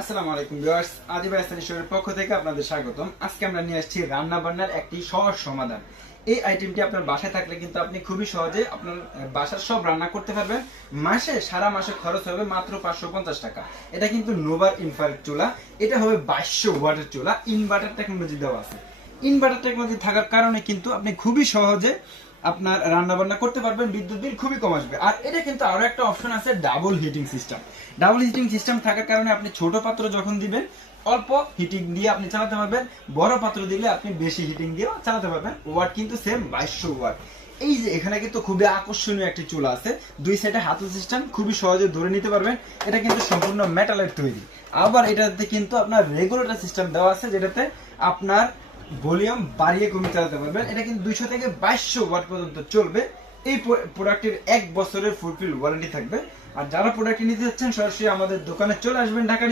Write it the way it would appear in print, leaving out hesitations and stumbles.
আসসালামু আলাইকুম ভিউয়ার্স, আদি ভাই স্থানীয় পক্ষ থেকে আপনাদের স্বাগতম। আজকে আমরা নিয়ে আসছি রান্না বান্নার একটি সহজ সমাধান। এই আইটেমটি আপনার বাসায় থাকলে কিন্তু আপনি খুবই সহজে আপনার বাসার সব রান্না করতে পারবেন। সারা মাসে খরচ হবে মাত্র 550 টাকা। এটা কিন্তু নোভার ইনফ্রারেড চুলা। এটা হবে 2200 ওয়াটের চুলা। ইনভার্টার টেকনোলজি দেওয়া আছে। ইনভার্টার টেকনোলজি থাকার কারণে কিন্তু আপনি খুবই সহজে আপনার রান্না বান্না করতে পারবেন, বিদ্যুৎ বিল খুবই কম আসবে। আর এটা কিন্তু আরো একটা অপশন আছে, double heating system. Double heating system থাকার কারণে আপনি ছোট পাত্র যখন দিবেন অল্প হিটিং দিয়ে আপনি চালাতে পারবেন, বড় পাত্র দিলে আপনি বেশি হিটিং দিয়ে চালাতে পারবেন। ওয়াট কিন্তু সেম 2200 ওয়াট। এই যে এখানে কিন্তু খুবই আকর্ষণীয় একটি চুলা আছে, দুই সাইডে হাতল সিস্টেম, খুবই সহজে ধরে নিতে পারবেন। এটা কিন্তু সম্পূর্ণ মেটালের তৈরি। আবার এটাতে কিন্তু আপনার রেগুলেটর সিস্টেম দেওয়া আছে, যেটাতে আপনার ভলিউম বাড়িয়ে কমিয়ে চালাতে পারবেন। এটা কিন্তু 200 থেকে 2200 ওয়াট পর্যন্ত চলবে। এই প্রোডাক্টের 1 বছরের ফুলফিল ওয়ারেন্টি থাকবে। আর যারা প্রোডাক্ট নিতে যাচ্ছেন সরাসরি আমাদের দোকানে চলে আসবেন ঢাকা।